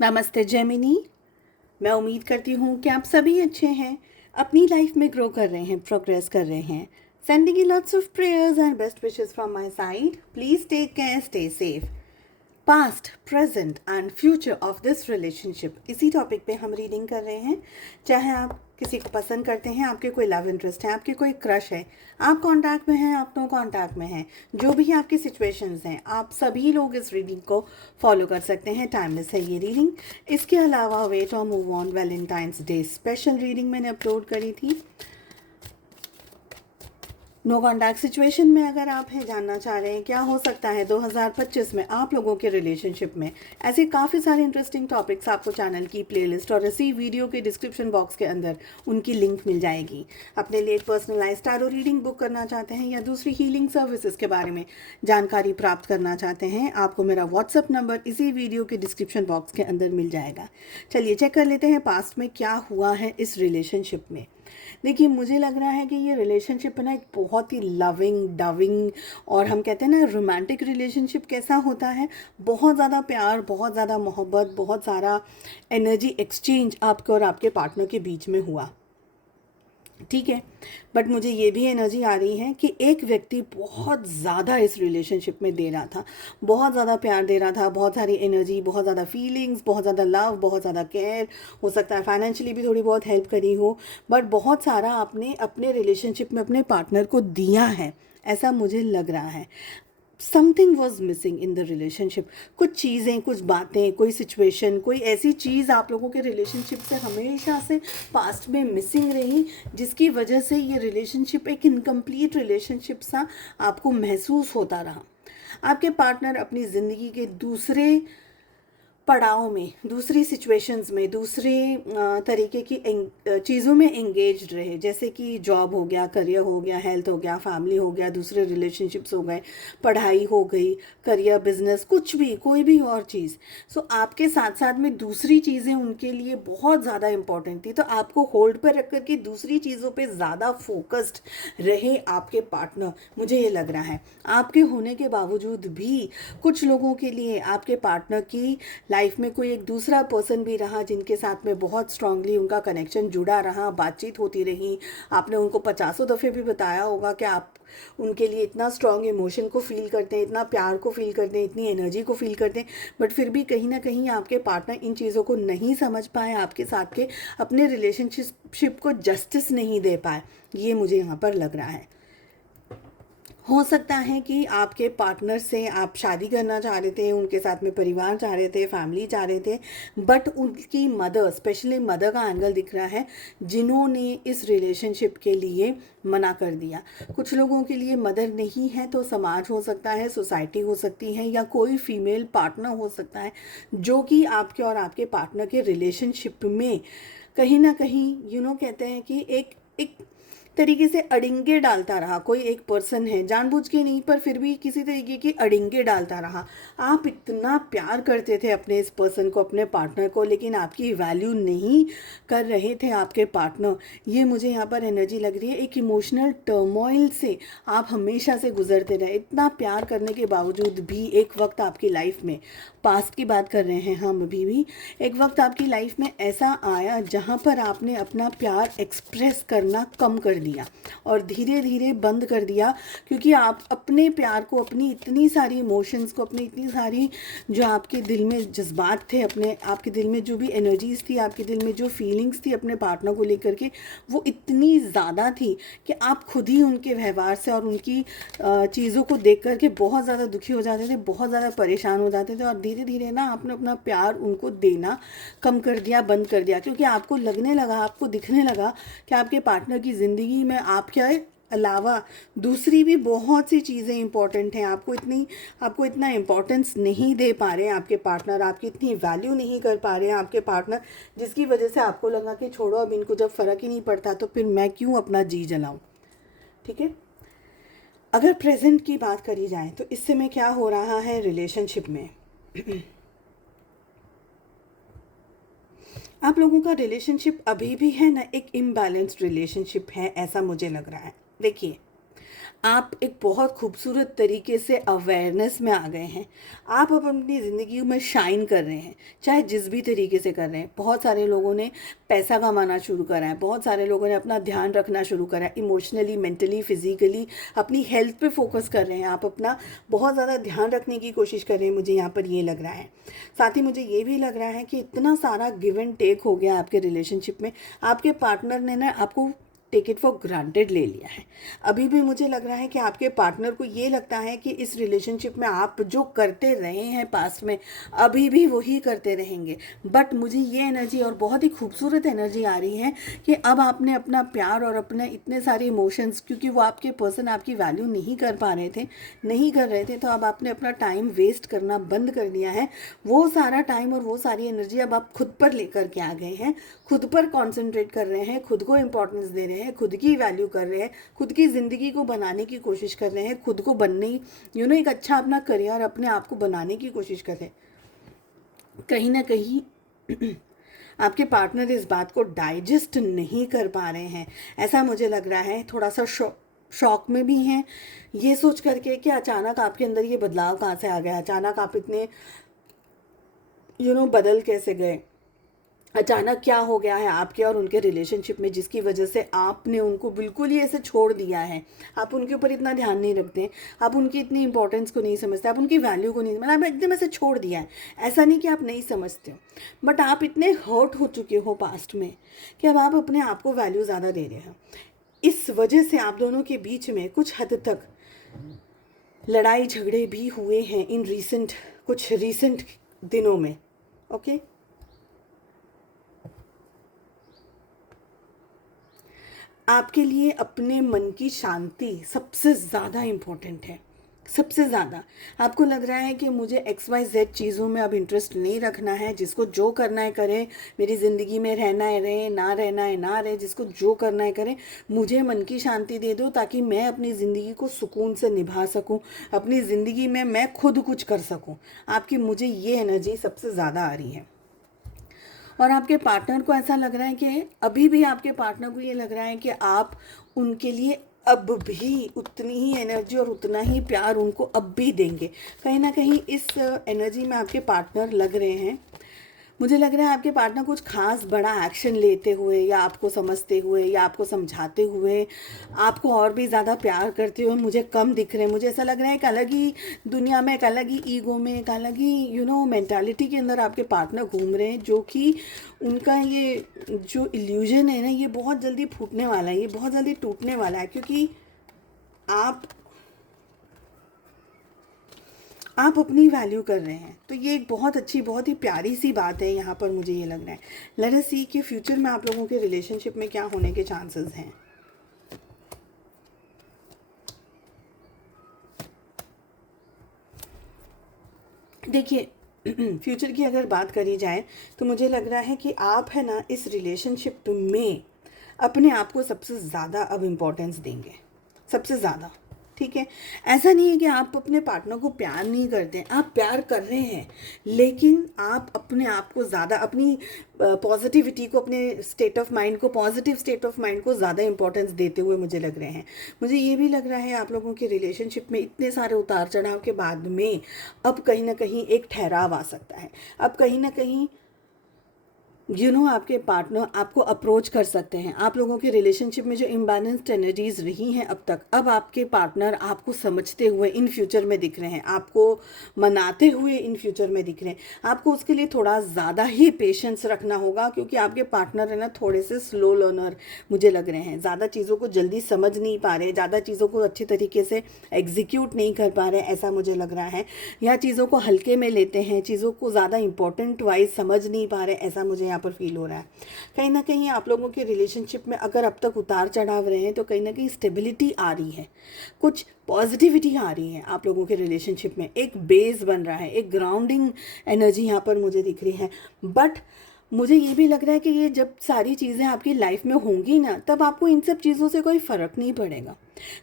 नमस्ते जेमिनी। मैं उम्मीद करती हूँ कि आप सभी अच्छे हैं, अपनी लाइफ में ग्रो कर रहे हैं, प्रोग्रेस कर रहे हैं। Sending you lots of prayers and best wishes from my side. Please take care, stay safe. Past, present and future of this relationship, इसी टॉपिक पे हम रीडिंग कर रहे हैं। चाहे आप किसी को पसंद करते हैं, आपके कोई लव इंटरेस्ट है, आपके कोई क्रश है, आप कांटेक्ट में हैं, आप नो कांटेक्ट में हैं, जो भी आपकी सिचुएशंस हैं, आप सभी लोग इस रीडिंग को फॉलो कर सकते हैं। टाइमलेस है ये रीडिंग। इसके अलावा वेट और move on Valentine's day special reading मैंने अपलोड करी थी। नो कॉन्टैक्ट सिचुएशन में अगर आप हैं, जानना चाह रहे हैं क्या हो सकता है 2025 में आप लोगों के रिलेशनशिप में, ऐसे काफ़ी सारे इंटरेस्टिंग टॉपिक्स आपको चैनल की प्लेलिस्ट और इसी वीडियो के डिस्क्रिप्शन बॉक्स के अंदर उनकी लिंक मिल जाएगी। अपने लिए पर्सनलाइज टैरो रीडिंग बुक करना चाहते हैं या दूसरी हीलिंग सर्विसेज के बारे में जानकारी प्राप्त करना चाहते हैं, आपको मेरा व्हाट्सअप नंबर इसी वीडियो के डिस्क्रिप्शन बॉक्स के अंदर मिल जाएगा। चलिए चेक कर लेते हैं पास्ट में क्या हुआ है इस रिलेशनशिप में। देखिए, मुझे लग रहा है कि ये रिलेशनशिप है ना, एक बहुत ही लविंग डविंग, और हम कहते हैं ना रोमांटिक रिलेशनशिप कैसा होता है, बहुत ज़्यादा प्यार, बहुत ज़्यादा मोहब्बत, बहुत सारा एनर्जी एक्सचेंज आपके और आपके पार्टनर के बीच में हुआ। ठीक है, बट मुझे ये भी एनर्जी आ रही है कि एक व्यक्ति बहुत ज़्यादा इस रिलेशनशिप में दे रहा था, बहुत ज़्यादा प्यार दे रहा था, बहुत सारी एनर्जी, बहुत ज़्यादा फीलिंग्स, बहुत ज़्यादा लव, बहुत ज़्यादा केयर, हो सकता है फाइनेंशियली भी थोड़ी बहुत हेल्प करी हो, बट बहुत सारा आपने अपने रिलेशनशिप में अपने पार्टनर को दिया है, ऐसा मुझे लग रहा है। Something was missing in the relationship. कुछ चीज़ें, कुछ बातें, कोई सिचुएशन, कोई ऐसी चीज़ आप लोगों के रिलेशनशिप से हमेशा से पास्ट में मिसिंग रही, जिसकी वजह से ये रिलेशनशिप एक इनकम्प्लीट रिलेशनशिप सा आपको महसूस होता रहा। आपके पार्टनर अपनी ज़िंदगी के दूसरे पड़ाव में, दूसरी सिचुएशंस में, दूसरे तरीके की चीज़ों में एंगेज्ड रहे, जैसे कि जॉब हो गया, करियर हो गया, हेल्थ हो गया, फैमिली हो गया, दूसरे रिलेशनशिप्स हो गए, पढ़ाई हो गई, करियर, बिजनेस, कुछ भी, कोई भी और चीज़। सो आपके साथ साथ में दूसरी चीज़ें उनके लिए बहुत ज़्यादा इंपॉर्टेंट थी, तो आपको होल्ड पर रख कर के दूसरी चीज़ों पे ज़्यादा फोकस्ड रहे आपके पार्टनर, मुझे ये लग रहा है। आपके होने के बावजूद भी कुछ लोगों के लिए आपके पार्टनर की लाइफ में कोई एक दूसरा पर्सन भी रहा, जिनके साथ में बहुत स्ट्रांगली उनका कनेक्शन जुड़ा रहा, बातचीत होती रही। आपने उनको पचासों दफ़े भी बताया होगा कि आप उनके लिए इतना स्ट्रांग इमोशन को फील करते हैं, इतना प्यार को फील करते हैं, इतनी एनर्जी को फील करते हैं, बट फिर भी कहीं ना कहीं आपके पार्टनर इन चीज़ों को नहीं समझ पाए, आपके साथ के अपने रिलेशनशिप को जस्टिस नहीं दे पाए। ये मुझे यहाँ पर लग रहा है। हो सकता है कि आपके पार्टनर से आप शादी करना चाह रहे थे, उनके साथ में परिवार चाह रहे थे, फैमिली चाह रहे थे, बट उनकी मदर, स्पेशली मदर का एंगल दिख रहा है, जिन्होंने इस रिलेशनशिप के लिए मना कर दिया। कुछ लोगों के लिए मदर नहीं है तो समाज हो सकता है, सोसाइटी हो सकती है, या कोई फीमेल पार्टनर हो सकता है, जो कि आपके और आपके पार्टनर के रिलेशनशिप में कहीं ना कहीं कहते हैं कि एक एक तरीके से अड़िंगे डालता रहा। कोई एक पर्सन है, जानबूझ के नहीं, पर फिर भी किसी तरीके की अड़िंगे डालता रहा। आप इतना प्यार करते थे अपने इस पर्सन को, अपने पार्टनर को, लेकिन आपकी वैल्यू नहीं कर रहे थे आपके पार्टनर। ये मुझे यहाँ पर एनर्जी लग रही है। एक इमोशनल टर्मोइल से आप हमेशा से गुजरते रहे, इतना प्यार करने के बावजूद भी। एक वक्त आपकी लाइफ में, पास्ट की बात कर रहे हैं हम अभी भी, एक वक्त आपकी लाइफ में ऐसा आया जहाँ पर आपने अपना प्यार एक्सप्रेस करना कम कर दिया और धीरे धीरे बंद कर दिया, क्योंकि आप अपने प्यार को, अपनी इतनी सारी इमोशंस को, अपनी इतनी सारी जो आपके दिल में जज्बात थे, अपने आपके दिल में जो भी एनर्जीज थी, आपके दिल में जो फीलिंग्स थी अपने पार्टनर को लेकर के, वो इतनी ज़्यादा थी कि आप खुद ही उनके व्यवहार से और उनकी चीज़ों को देख करके बहुत ज़्यादा दुखी हो जाते थे, बहुत ज़्यादा परेशान हो जाते थे, और धीरे धीरे ना आपने अपना प्यार उनको देना कम कर दिया, बंद कर दिया, क्योंकि आपको लगने लगा, आपको दिखने लगा कि आपके पार्टनर की ज़िंदगी में आपके अलावा दूसरी भी बहुत सी चीज़ें इंपॉर्टेंट हैं। आपको इतना इम्पोर्टेंस नहीं दे पा रहे हैं आपके पार्टनर, आपकी इतनी वैल्यू नहीं कर पा रहे हैं आपके पार्टनर, जिसकी वजह से आपको लगा कि छोड़ो, अब इनको जब फ़र्क ही नहीं पड़ता तो फिर मैं क्यों अपना जी जलाऊं। ठीक है, अगर प्रेजेंट की बात करी जाए तो इस समय क्या हो रहा है रिलेशनशिप में। आप लोगों का रिलेशनशिप अभी भी है ना, एक इम्बैलेंस्ड रिलेशनशिप है, ऐसा मुझे लग रहा है। देखिए, आप एक बहुत खूबसूरत तरीके से अवेयरनेस में आ गए हैं। आप अब अपनी ज़िंदगी में शाइन कर रहे हैं, चाहे जिस भी तरीके से कर रहे हैं। बहुत सारे लोगों ने पैसा कमाना शुरू करा है, बहुत सारे लोगों ने अपना ध्यान रखना शुरू करा है, इमोशनली, मेंटली, फिजिकली अपनी हेल्थ पे फोकस कर रहे हैं। आप अपना बहुत ज़्यादा ध्यान रखने की कोशिश कर रहे हैं, मुझे यहाँ पर ये लग रहा है। साथ ही मुझे ये भी लग रहा है कि इतना सारा गिव एंड टेक हो गया आपके रिलेशनशिप में, आपके पार्टनर ने ना आपको टेक इट फॉर ग्रांटेड ले लिया है। अभी भी मुझे लग रहा है कि आपके पार्टनर को ये लगता है कि इस रिलेशनशिप में आप जो करते रहे हैं पास्ट में, अभी भी वही करते रहेंगे। बट मुझे ये एनर्जी और बहुत ही खूबसूरत एनर्जी आ रही है कि अब आपने अपना प्यार और अपने इतने सारे इमोशंस, क्योंकि वो आपके पर्सन आपकी वैल्यू नहीं कर पा रहे थे, नहीं कर रहे थे, तो अब आपने अपना टाइम वेस्ट करना बंद कर दिया है। वो सारा टाइम और वो सारी एनर्जी अब आप खुद पर लेकर के आ गए हैं, खुद पर कॉन्सेंट्रेट कर रहे हैं, खुद को इंपॉर्टेंस दे रहे हैं, खुद की वैल्यू कर रहे हैं, खुद की ज़िंदगी को बनाने की कोशिश कर रहे हैं, खुद को बनने एक अच्छा अपना करियर अपने आप को बनाने की कोशिश कर रहे हैं। कहीं ना कहीं आपके पार्टनर इस बात को डाइजेस्ट नहीं कर पा रहे हैं, ऐसा मुझे लग रहा है। थोड़ा सा शॉक में भी हैं, ये सोच करके कि अचानक आपके अंदर ये बदलाव कहाँ से आ गया, अचानक आप इतने बदल कैसे गए, अचानक क्या हो गया है आपके और उनके रिलेशनशिप में, जिसकी वजह से आपने उनको बिल्कुल ही ऐसे छोड़ दिया है। आप उनके ऊपर इतना ध्यान नहीं रखते, आप उनकी इतनी इंपॉर्टेंस को नहीं समझते, आप उनकी वैल्यू को नहीं, मतलब आप एकदम ऐसे छोड़ दिया है। ऐसा नहीं कि आप नहीं समझते हो, बट आप इतने हर्ट हो चुके हो पास्ट में कि अब आप अपने आप को वैल्यू ज़्यादा दे रहे हो। इस वजह से आप दोनों के बीच में कुछ हद तक लड़ाई झगड़े भी हुए हैं इन कुछ रीसेंट दिनों में। ओके, आपके लिए अपने मन की शांति सबसे ज़्यादा इम्पोर्टेंट है, सबसे ज़्यादा। आपको लग रहा है कि मुझे XYZ चीज़ों में अब इंटरेस्ट नहीं रखना है, जिसको जो करना है करे, मेरी ज़िंदगी में रहना है रहे, ना रहना है ना रहे, जिसको जो करना है करे, मुझे मन की शांति दे दो ताकि मैं अपनी ज़िंदगी को सुकून से निभा सकूं, अपनी ज़िंदगी में मैं खुद कुछ कर सकूं। आपकी मुझे ये एनर्जी सबसे ज़्यादा आ रही है। और आपके पार्टनर को ऐसा लग रहा है कि अभी भी आपके पार्टनर को ये लग रहा है कि आप उनके लिए अब भी उतनी ही एनर्जी और उतना ही प्यार उनको अब भी देंगे। कहीं ना कहीं इस एनर्जी में आपके पार्टनर लग रहे हैं। मुझे लग रहा है आपके पार्टनर कुछ खास बड़ा एक्शन लेते हुए या आपको समझते हुए या आपको समझाते हुए आपको और भी ज़्यादा प्यार करते हुए मुझे कम दिख रहे हैं। मुझे ऐसा लग रहा है एक अलग ही दुनिया में, एक अलग ही ईगो में, एक अलग ही मेंटालिटी के अंदर आपके पार्टनर घूम रहे हैं, जो कि उनका ये जो इल्यूजन है ना, ये बहुत जल्दी फूटने वाला है, ये बहुत जल्दी टूटने वाला है, क्योंकि आप अपनी वैल्यू कर रहे हैं। तो ये एक बहुत अच्छी, बहुत ही प्यारी सी बात है यहाँ पर, मुझे ये लग रहा है। लेट अस सी कि फ्यूचर में आप लोगों के रिलेशनशिप में क्या होने के चांसेस हैं। देखिए, फ्यूचर की अगर बात करी जाए तो मुझे लग रहा है कि आप है ना इस रिलेशनशिप में अपने आप को सबसे ज़्यादा अब इम्पोर्टेंस देंगे, सबसे ज़्यादा। ठीक है, ऐसा नहीं है कि आप अपने पार्टनर को प्यार नहीं करते, आप प्यार कर रहे हैं, लेकिन आप अपने आप को ज़्यादा, अपनी पॉजिटिविटी को, अपने स्टेट ऑफ माइंड को, पॉजिटिव स्टेट ऑफ माइंड को ज़्यादा इंपॉर्टेंस देते हुए मुझे लग रहे हैं। मुझे ये भी लग रहा है आप लोगों के रिलेशनशिप में इतने सारे उतार चढ़ाव के बाद में अब कहीं ना कहीं एक ठहराव आ सकता है। अब कहीं ना कहीं आपके पार्टनर आपको अप्रोच कर सकते हैं। आप लोगों के रिलेशनशिप में जो इम्बैलेंस्ड एनर्जीज रही हैं अब तक, अब आपके पार्टनर आपको समझते हुए इन फ्यूचर में दिख रहे हैं, आपको मनाते हुए इन फ्यूचर में दिख रहे हैं। आपको उसके लिए थोड़ा ज़्यादा ही पेशेंस रखना होगा, क्योंकि आपके पार्टनर है ना थोड़े से स्लो लर्नर मुझे लग रहे हैं, ज़्यादा चीज़ों को जल्दी समझ नहीं पा रहे, ज़्यादा चीज़ों को अच्छी तरीके से एग्जीक्यूट नहीं कर पा रहे, ऐसा मुझे लग रहा है। या चीज़ों को हल्के में लेते हैं, चीज़ों को ज़्यादा इंपॉर्टेंट वाइज समझ नहीं पा रहे, ऐसा मुझे पर फील हो रहा है। कहीं ना कहीं आप लोगों के रिलेशनशिप में अगर अब तक उतार चढ़ाव रहे हैं तो कहीं ना कहीं स्टेबिलिटी आ रही है, कुछ पॉजिटिविटी आ रही है आप लोगों के रिलेशनशिप में, एक बेस बन रहा है, एक ग्राउंडिंग एनर्जी यहाँ पर मुझे दिख रही है। बट मुझे ये भी लग रहा है कि ये जब सारी चीज़ें आपकी लाइफ में होंगी ना, तब आपको इन सब चीज़ों से कोई फ़र्क नहीं पड़ेगा,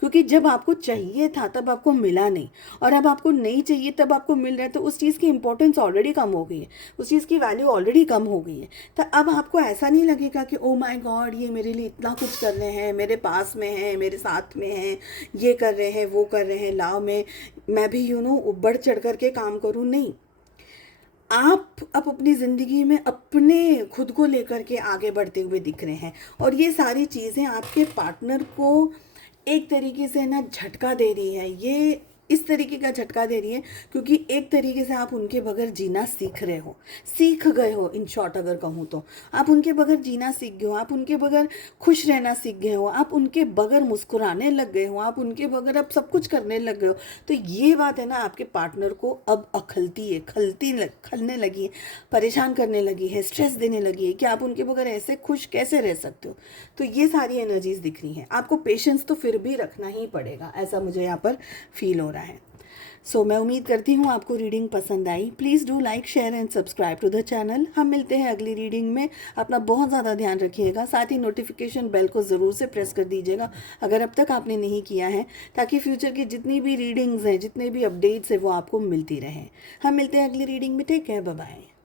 क्योंकि जब आपको चाहिए था तब आपको मिला नहीं, और अब आपको नहीं चाहिए तब आपको मिल रहा है, तो उस चीज़ की इंपॉर्टेंस ऑलरेडी कम हो गई है, उस चीज़ की वैल्यू ऑलरेडी कम हो गई है। तो अब आपको ऐसा नहीं लगेगा कि ओ माय गॉड ये मेरे लिए इतना कुछ कर रहे हैं, मेरे पास में है, मेरे साथ में है, ये कर रहे हैं, वो कर रहे हैं, लाओ मैं भी बढ़ चढ़ कर के काम करूँ। नहीं, आप अब अपनी ज़िंदगी में अपने खुद को लेकर के आगे बढ़ते हुए दिख रहे हैं, और ये सारी चीज़ें आपके पार्टनर को एक तरीके से ना झटका दे रही है। ये इस तरीके का झटका दे रही है क्योंकि एक तरीके से आप उनके बगैर जीना सीख गए हो। इन शॉर्ट अगर कहूँ तो आप उनके बगैर जीना सीख गए हो, आप उनके बगैर खुश रहना सीख गए हो, आप उनके बगैर मुस्कुराने लग गए हो, आप उनके बगैर अब सब कुछ करने लग गए हो। तो ये बात है ना, आपके पार्टनर को अब अखलती है, खलने लगी है, परेशान करने लगी है, स्ट्रेस देने लगी है कि आप उनके बगैर ऐसे खुश कैसे रह सकते हो। तो ये सारी एनर्जीज दिख रही हैं। आपको पेशेंस तो फिर भी रखना ही पड़ेगा, ऐसा मुझे यहाँ पर फील हो रहा है। सो मैं उम्मीद करती हूँ आपको रीडिंग पसंद आई। Please do like, share and subscribe to the channel. हम मिलते हैं अगली रीडिंग में। अपना बहुत ज़्यादा ध्यान रखिएगा, साथ ही नोटिफिकेशन बेल को ज़रूर से प्रेस कर दीजिएगा अगर अब तक आपने नहीं किया है, ताकि फ्यूचर की जितनी भी रीडिंग्स हैं, जितने भी अपडेट्स हैं, वो आपको मिलती रहें। हम मिलते हैं अगली रीडिंग में। Take care, bye bye.